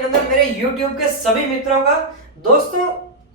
अभिनंदन मेरे YouTube के सभी मित्रों का। दोस्तों,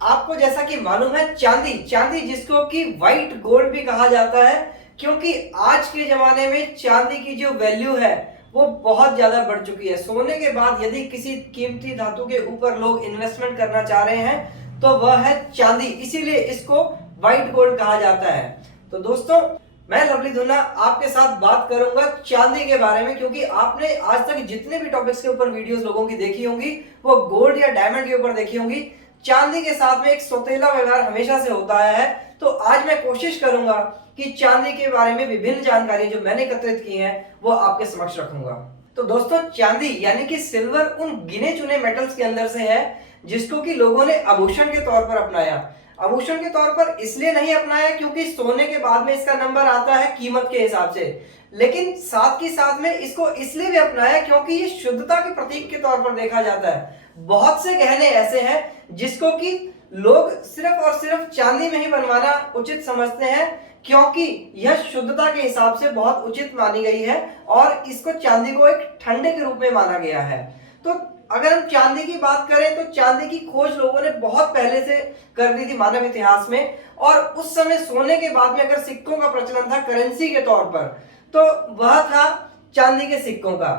आपको जैसा कि मालूम है, चांदी चांदी जिसको कि व्हाइट गोल्ड भी कहा जाता है, क्योंकि आज के जमाने में चांदी की जो वैल्यू है वो बहुत ज्यादा बढ़ चुकी है। सोने के बाद यदि किसी कीमती धातु के ऊपर लोग इन्वेस्टमेंट करना चाह रहे हैं तो वह है चांदी, इसीलिए इसको व्हाइट गोल्ड कहा जाता है। तो दोस्तों, मैं लवली धुन्ना आपके साथ बात करूंगा चांदी के बारे में, क्योंकि आपने आज तक जितने भी टॉपिक्स के ऊपर वीडियोस लोगों की देखी होंगी वो गोल्ड या डायमंड के ऊपर देखी होंगी। चांदी के साथ में एक सौतेला व्यवहार हमेशा से होता आया है। तो आज मैं कोशिश करूंगा कि चांदी के बारे में विभिन्न जानकारी जो मैंने एकत्रित की है वो आपके समक्ष रखूंगा। तो दोस्तों, चांदी यानी कि सिल्वर उन गिने चुने मेटल्स के अंदर से है जिसको कि लोगों ने आभूषण के तौर पर अपनाया। आभूषण के तौर पर इसलिए नहीं अपनाया क्योंकि सोने के बाद में इसका नंबर आता है कीमत के हिसाब से, लेकिन साथ ही साथ में इसको इसलिए भी अपनाया क्योंकि ये शुद्धता के प्रतीक के तौर पर देखा जाता है। बहुत से गहने ऐसे हैं जिसको कि लोग सिर्फ और सिर्फ चांदी में ही बनवाना उचित समझते हैं, क्योंकि यह शुद्धता के हिसाब से बहुत उचित मानी गई है और इसको चांदी को एक ठंडे के रूप में माना गया है। तो अगर हम चांदी की बात करें तो चांदी की खोज लोगों ने बहुत पहले से कर दी थी मानव इतिहास में, और उस समय सोने के बाद में अगर सिक्कों का प्रचलन था करेंसी के तौर पर, तो वह था चांदी के सिक्कों का।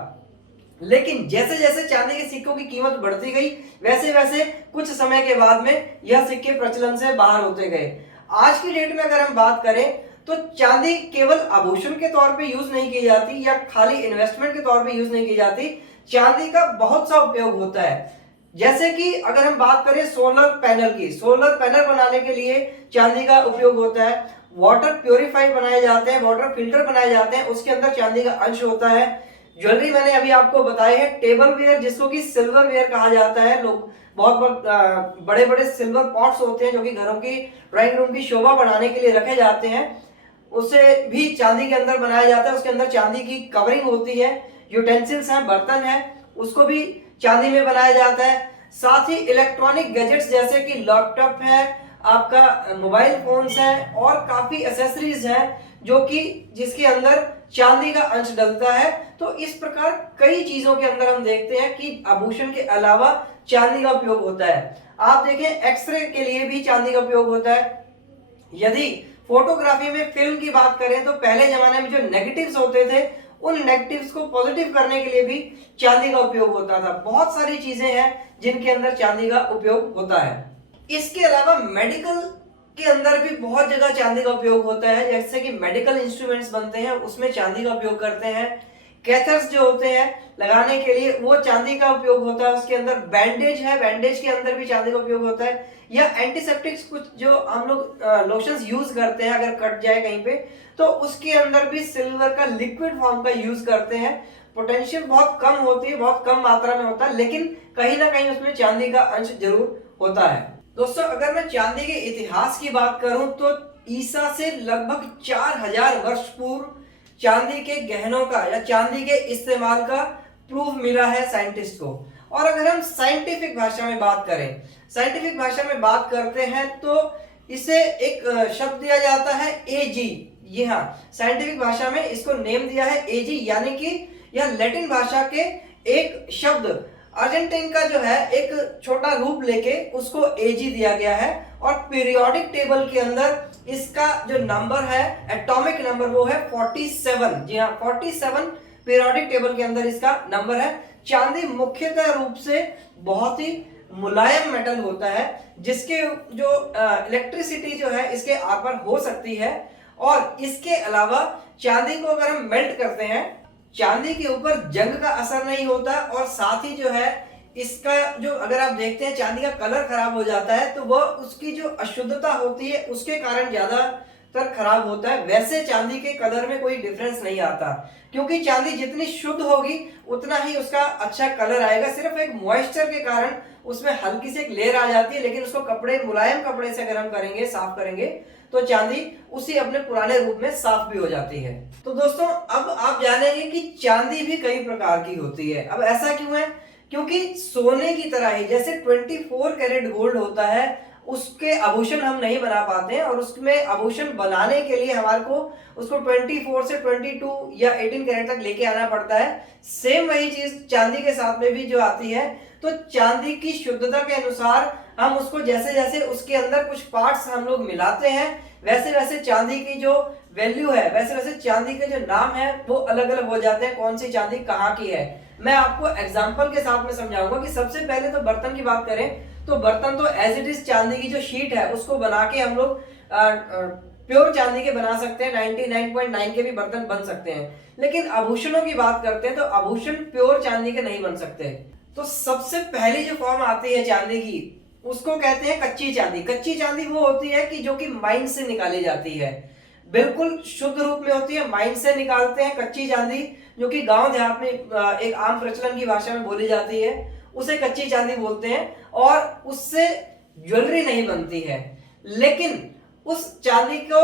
लेकिन जैसे जैसे चांदी के सिक्कों की कीमत बढ़ती गई वैसे वैसे कुछ समय के बाद में यह सिक्के प्रचलन से बाहर होते गए। आज की डेट में अगर हम बात करें तो चांदी केवल आभूषण के तौर पे यूज नहीं की जाती या खाली इन्वेस्टमेंट के तौर पे यूज नहीं की जाती। चांदी का बहुत सा उपयोग होता है। जैसे कि अगर हम बात करें सोलर पैनल की, सोलर पैनल बनाने के लिए चांदी का उपयोग होता है। वाटर प्योरीफाई बनाए जाते हैं, वाटर फिल्टर बनाए जाते हैं, उसके अंदर चांदी का अंश होता है। ज्वेलरी मैंने अभी आपको बताई है। टेबल वेयर जिसको कि सिल्वर वेयर कहा जाता है, लोग बहुत बहुत बड़े बड़े सिल्वर पॉट्स होते हैं जो कि घरों की ड्राइंग रूम की शोभा बढ़ाने के लिए रखे जाते हैं, उसे भी चांदी के अंदर बनाया जाता है। उसके अंदर चांदी की कवरिंग होती है। यूटेंसिल्स हैं, बर्तन है, उसको भी चांदी में बनाया जाता है। साथ ही इलेक्ट्रॉनिक गैजेट्स जैसे कि लैपटॉप है, आपका मोबाइल फोन्स है और काफी एसेसरीज हैं जो कि जिसके अंदर चांदी का अंश डलता है। तो इस प्रकार कई चीजों के अंदर हम देखते हैं कि आभूषण के अलावा चांदी का उपयोग होता है। आप देखें, एक्सरे के लिए भी चांदी का उपयोग होता है। यदि फोटोग्राफी में फिल्म की बात करें तो पहले जमाने में जो नेगेटिव्स होते थे उन नेगेटिव्स को पॉजिटिव करने के लिए भी चांदी का उपयोग होता था। बहुत सारी चीजें हैं जिनके अंदर चांदी का उपयोग होता है। इसके अलावा मेडिकल के अंदर भी बहुत जगह चांदी का उपयोग होता है। जैसे कि मेडिकल इंस्ट्रूमेंट्स बनते हैं उसमें चांदी का उपयोग करते हैं। कैथर्स जो होते हैं लगाने के लिए वो चांदी का उपयोग होता है। उसके अंदर बैंडेज है, बैंडेज के अंदर भी चांदी का उपयोग होता है। या एंटीसेप्टिक्स कुछ जो हम लोग लोशंस यूज करते हैं अगर कट जाए कहीं पे, तो उसके अंदर भी सिल्वर का लिक्विड फॉर्म का यूज करते हैं। पोटेंशियल बहुत कम होती है, बहुत कम मात्रा में होता है, लेकिन कहीं ना कहीं उसमें चांदी का अंश जरूर होता है। दोस्तों, अगर मैं चांदी के इतिहास की बात करूं तो ईसा से लगभग 4000 वर्ष पूर्व चांदी के गहनों का या चांदी के इस्तेमाल का प्रूफ मिला है साइंटिस्ट को। और अगर हम साइंटिफिक भाषा में बात करें, साइंटिफिक भाषा में बात करते हैं तो इसे एक शब्द दिया जाता है एजी। ये हाँ, साइंटिफिक भाषा में इसको नेम दिया है एजी, यानी कि यह लैटिन भाषा के एक शब्द अर्जेंटीन का जो है एक छोटा रूप लेके उसको एजी दिया गया है। और पीरियोडिक टेबल के अंदर इसका जो नंबर है, एटॉमिक नंबर, वो है 47। जी हाँ, 47 पीरियोडिक टेबल के अंदर इसका नंबर है। चांदी मुख्यतः रूप से बहुत ही मुलायम मेटल होता है जिसके जो इलेक्ट्रिसिटी जो है इसके आर पार हो सकती है। और इसके अलावा चांदी को अगर हम मेल्ट करते हैं, चांदी के ऊपर जंग का असर नहीं होता। और साथ ही जो है इसका जो अगर आप देखते हैं चांदी का कलर खराब हो जाता है तो वह उसकी जो अशुद्धता होती है उसके कारण ज्यादातर खराब होता है। वैसे चांदी के कलर में कोई डिफरेंस नहीं आता, क्योंकि चांदी जितनी शुद्ध होगी उतना ही उसका अच्छा कलर आएगा। सिर्फ एक मॉइस्चर के कारण उसमें हल्की सी एक लेयर आ जाती है, लेकिन उसको कपड़े, मुलायम कपड़े से अगर हम करेंगे, साफ करेंगे, तो चांदी उसी अपने पुराने रूप में साफ भी हो जाती है। तो दोस्तों, अब आप जानेंगे कि चांदी भी कई प्रकार की होती है। अब ऐसा क्यों है? क्योंकि सोने की तरह ही जैसे 24 कैरेट गोल्ड होता है उसके आभूषण हम नहीं बना पाते हैं, और उसमें आभूषण बनाने के लिए हमारे को उसको 24 से 22 या 18 कैरेट तक लेके आना पड़ता है। सेम वही चीज चांदी के साथ में भी जो आती है तो चांदी की शुद्धता के अनुसार हम उसको जैसे जैसे उसके अंदर कुछ पार्ट्स हम लोग मिलाते हैं, वैसे वैसे चांदी की जो वैल्यू है, वैसे वैसे चांदी के जो नाम है वो अलग अलग हो जाते हैं, कौन सी चांदी कहाँ की है। मैं आपको एग्जांपल के साथ में समझाऊंगा कि सबसे पहले तो बर्तन की बात करें तो बर्तन तो एज इट इज चांदी की जो शीट है उसको बना के हम लोग प्योर चांदी के बना सकते हैं, 99.9 के भी बर्तन बन सकते हैं। लेकिन आभूषणों की बात करते हैं तो आभूषण प्योर चांदी के नहीं बन सकते। तो सबसे पहली जो फॉर्म आती है चांदी की उसको कहते हैं कच्ची चांदी। कच्ची चांदी वो होती है कि जो कि माइन से निकाली जाती है, बिल्कुल शुद्ध रूप में होती है, माइन से निकालते हैं कच्ची चांदी, जो कि गांव देहात में एक आम प्रचलन की भाषा में बोली जाती है, उसे कच्ची चांदी बोलते हैं। और उससे ज्वेलरी नहीं बनती है, लेकिन उस चांदी को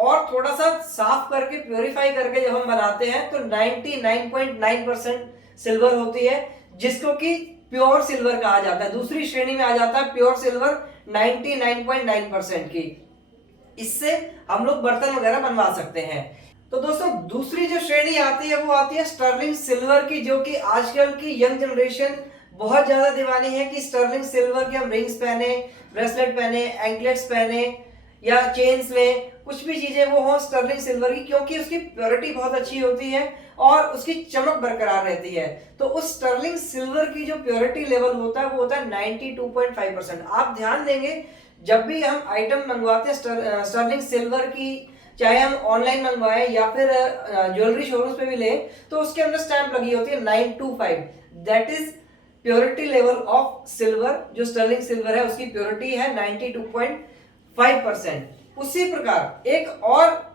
और थोड़ा सा साफ करके प्योरीफाई करके जब हम बनाते हैं तो 99.9% सिल्वर होती है, जिसको कि प्योर सिल्वर कहा जाता है। दूसरी श्रेणी में आ जाता है प्योर सिल्वर 99.9% की। इससे हम लोग बर्तन वगैरह बनवा सकते हैं। तो दोस्तों दूसरी जो श्रेणी आती है वो आती है स्टर्लिंग सिल्वर की, जो कि आजकल की यंग जनरेशन बहुत ज्यादा दीवानी है कि स्टर्लिंग सिल्वर के हम रिंग्स पहने, ब्रेसलेट पहने, एंकलेट्स पहने या चेन्स में, कुछ भी चीजें वो हो स्टर्लिंग सिल्वर की, क्योंकि उसकी प्योरिटी बहुत अच्छी होती है और उसकी चमक बरकरार रहती है। तो उस स्टर्लिंग सिल्वर की जो प्योरिटी लेवल होता है वो होता है 92.5%। आप ध्यान देंगे जब भी हम आइटम मंगवाते हैं स्टर्लिंग सिल्वर की, चाहे हम ऑनलाइन मंगवाएं या फिर ज्वेलरी शोरूम्स पे भी लें, तो उसके अंदर स्टैंप लगी होती है 925, that is purity level of silver. जो स्टर्लिंग सिल्वर है उसकी प्योरिटी है 92.5%। उसी प्रकार एक और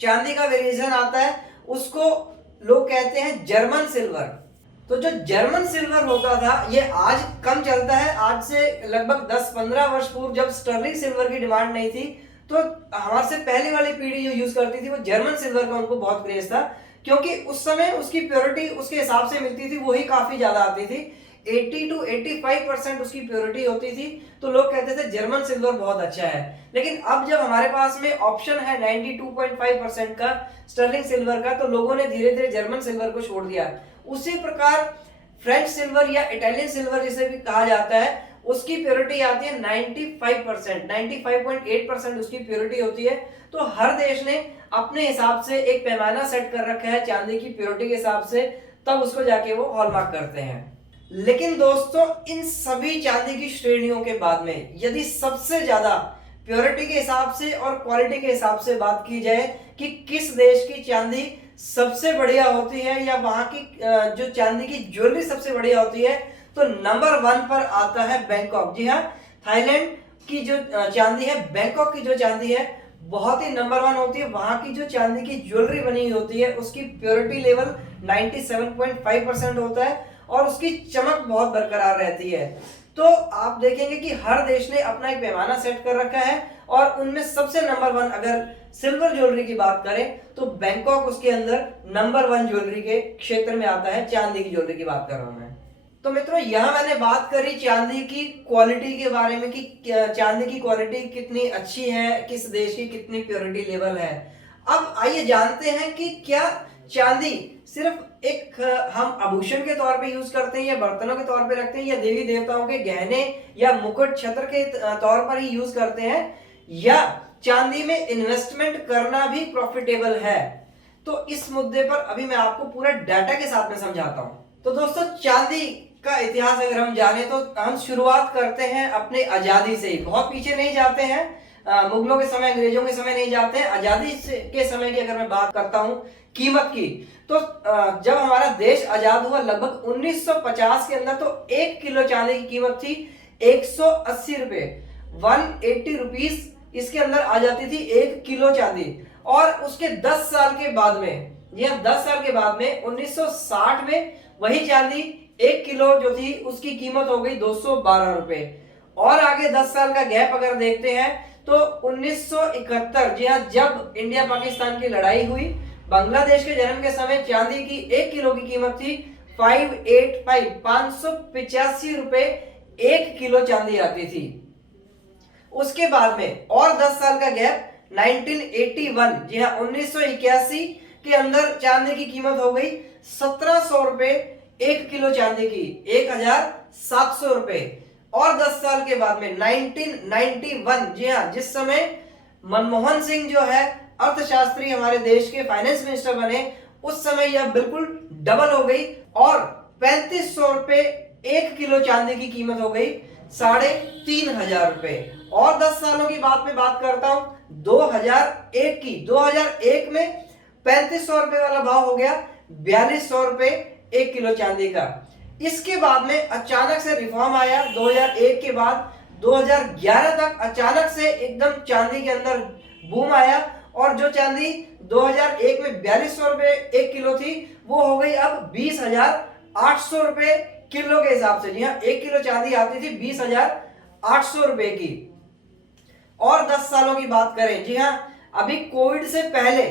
चांदी का वेरिएशन आता है, उसको लोग कहते हैं जर्मन सिल्वर। तो जो जर्मन सिल्वर होता था ये आज कम चलता है, आज से लगभग 10-15 वर्ष पूर्व जब स्टर्लिंग सिल्वर की डिमांड नहीं थी तो हमारे से पहले वाली पीढ़ी जो यूज करती थी वो जर्मन सिल्वर का उनको बहुत क्रेज था, क्योंकि उस समय उसकी प्योरिटी उसके हिसाब से मिलती थी, वही काफी ज्यादा आती थी, 80 to 85% उसकी प्योरिटी होती थी। तो लोग कहते थे जर्मन सिल्वर बहुत अच्छा है। लेकिन अब जब हमारे पास में ऑप्शन है 92.5% का स्टर्लिंग सिल्वर का, तो लोगों ने धीरे धीरे जर्मन सिल्वर को छोड़ दिया। उसी प्रकार फ्रेंच सिल्वर या इटालियन सिल्वर जिसे भी कहा जाता है, उसकी प्योरिटी आती है 95%, 95.8% उसकी प्योरिटी होती है। तो हर देश ने अपने हिसाब से एक पैमाना सेट कर रखा है चांदी की प्योरिटी के हिसाब से, तब उसको जाके वो हॉलमार्क करते हैं। लेकिन दोस्तों इन सभी चांदी की श्रेणियों के बाद में यदि सबसे ज्यादा प्योरिटी के हिसाब से और क्वालिटी के हिसाब से बात की जाए कि किस देश की चांदी सबसे बढ़िया होती है या वहां की जो चांदी की ज्वेलरी सबसे बढ़िया होती है, तो नंबर 1 पर आता है बैंकॉक। जी हाँ, थाईलैंड की जो चांदी है, बैंकॉक की जो चांदी है बहुत ही नंबर 1 होती है। वहां की जो चांदी की ज्वेलरी बनी होती है उसकी प्योरिटी लेवल 97.5% होता है और उसकी चमक बहुत बरकरार रहती है। तो आप देखेंगे कि हर देश ने अपना एक पैमाना सेट कर रखा है और उनमें सबसे नंबर 1 अगर सिल्वर ज्वेलरी की बात करें तो बैंकॉक उसके अंदर नंबर 1 ज्वेलरी के क्षेत्र में आता है। चांदी की ज्वेलरी की बात कर रहा हूं मैं। तो मित्रों यहां मैंने बात करी चांदी की क्वालिटी के बारे में कि चांदी की क्वालिटी कितनी अच्छी है, किस देश की कितनी प्योरिटी लेवल है। अब आइए जानते हैं कि क्या चांदी सिर्फ एक हम आभूषण के तौर पे यूज करते हैं या बर्तनों के तौर पे रखते हैं या देवी देवताओं के गहने या मुकुट छत्र के तौर पर ही यूज करते हैं, या चांदी में इन्वेस्टमेंट करना भी प्रॉफिटेबल है। तो इस मुद्दे पर अभी मैं आपको पूरा डाटा के साथ में समझाता हूं। तो दोस्तों चांदी का इतिहास अगर हम जाने तो हम शुरुआत करते हैं अपने आजादी से ही, बहुत पीछे नहीं जाते हैं, मुगलों के समय, अंग्रेजों के समय नहीं जाते हैं, आजादी के समय की अगर मैं बात करता हूं कीमत की, तो जब हमारा देश आजाद हुआ लगभग 1950 के अंदर, तो 1 किलो चांदी की कीमत थी 180 रुपए, 180 रुपीस इसके अंदर आ जाती थी 1 किलो चांदी। और उसके 10 साल के बाद में, जी हाँ 10 साल के बाद में 1960 में वही चांदी 1 किलो जो थी उसकी कीमत हो गई 212 रुपए। और आगे 10 साल का गैप अगर देखते हैं तो 1971, जी हाँ जब इंडिया पाकिस्तान की लड़ाई हुई, बांग्लादेश के जन्म के समय चांदी की 1 किलो की कीमत थी 585 रुपए 1 किलो चांदी आती थी। उसके बाद में और 10 साल का गैप 1981, जी हाँ 1981 के अंदर चांदी की कीमत हो गई 1700 रुपए 1 किलो चांदी की 1,700 रुपए। और 10 साल के बाद में 1991, जी हाँ, जिस समय मनमोहन सिंह जो है अर्थशास्त्री हमारे देश के फाइनेंस मिनिस्टर बने, उस समय यह बिल्कुल डबल हो गई और 3500 रुपए 1 किलो चांदी की कीमत हो गई 3,500 रुपए। और 10 सालों की बात करता हूं 2001 की। 2001 में 3500 रुपए वाला भाव हो गया 4200 रुपए 1 किलो चांदी का। इसके बाद में अचानक से रिफॉर्म आया 2001 के बाद 2011 तक अचानक से एकदम चांदी के अंदर बूम आया और जो चांदी 2001 में 4200 रुपए 1 किलो थी वो हो गई अब 20,800 रुपए किलो के हिसाब से। जी हाँ, 1 किलो चांदी आती थी 20,800 रुपए की। और 10 सालों की बात करें, जी हाँ, अभी कोविड से पहले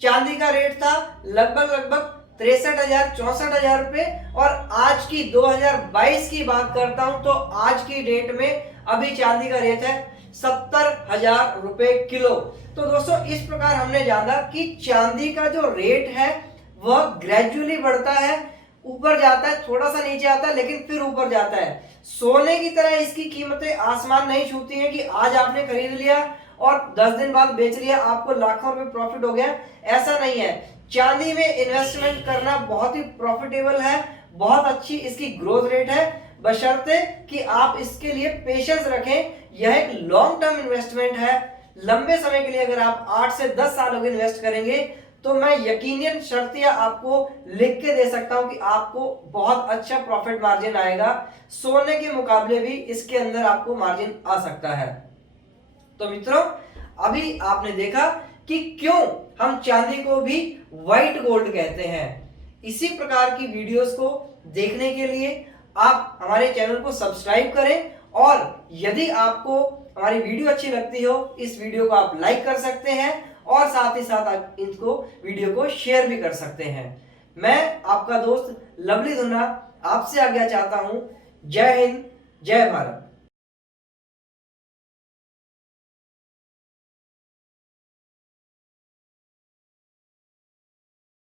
चांदी का रेट था लगभग 63,000 64,000 रुपए और आज की 2022 की बात करता हूं तो आज की डेट में अभी चांदी का रेट है 70,000 रुपए किलो। तो दोस्तों इस प्रकार हमने जाना कि चांदी का जो रेट है वह ग्रेजुअली बढ़ता है, ऊपर जाता है, थोड़ा सा नीचे आता है लेकिन फिर ऊपर जाता है। सोने की तरह इसकी कीमतें आसमान नहीं छूती हैं कि आज आपने खरीद लिया और 10 दिन बाद बेच लिया आपको लाखों रुपए प्रॉफिट हो गया, ऐसा नहीं है। चांदी में इन्वेस्टमेंट करना बहुत ही प्रॉफिटेबल है, बहुत अच्छी इसकी ग्रोथ रेट है, बशर्ते कि आप इसके लिए पेशेंस रखें। यह एक लॉन्ग टर्म इन्वेस्टमेंट है, लंबे समय के लिए अगर आप 8 से 10 सालों के इन्वेस्ट करेंगे तो मैं यकीनन शर्तिया आपको लिख के दे सकता हूं कि आपको बहुत अच्छा प्रॉफिट मार्जिन आएगा। सोने के मुकाबले भी इसके अंदर आपको मार्जिन आ सकता है। तो मित्रों, अभी आपने देखा कि क्यों हम चांदी को भी व्हाइट गोल्ड कहते हैं। इसी प्रकार की वीडियोस को देखने के लिए आप हमारे चैनल को सब्सक्राइब करें और यदि आपको हमारी वीडियो अच्छी लगती हो, इस वीडियो को आप लाइक कर सकते हैं और साथ ही साथ आप इसको वीडियो को शेयर भी कर सकते हैं। मैं आपका दोस्त लवली धुन्ना आपसे आज्ञा चाहता हूं। जय हिंद, जय भारत।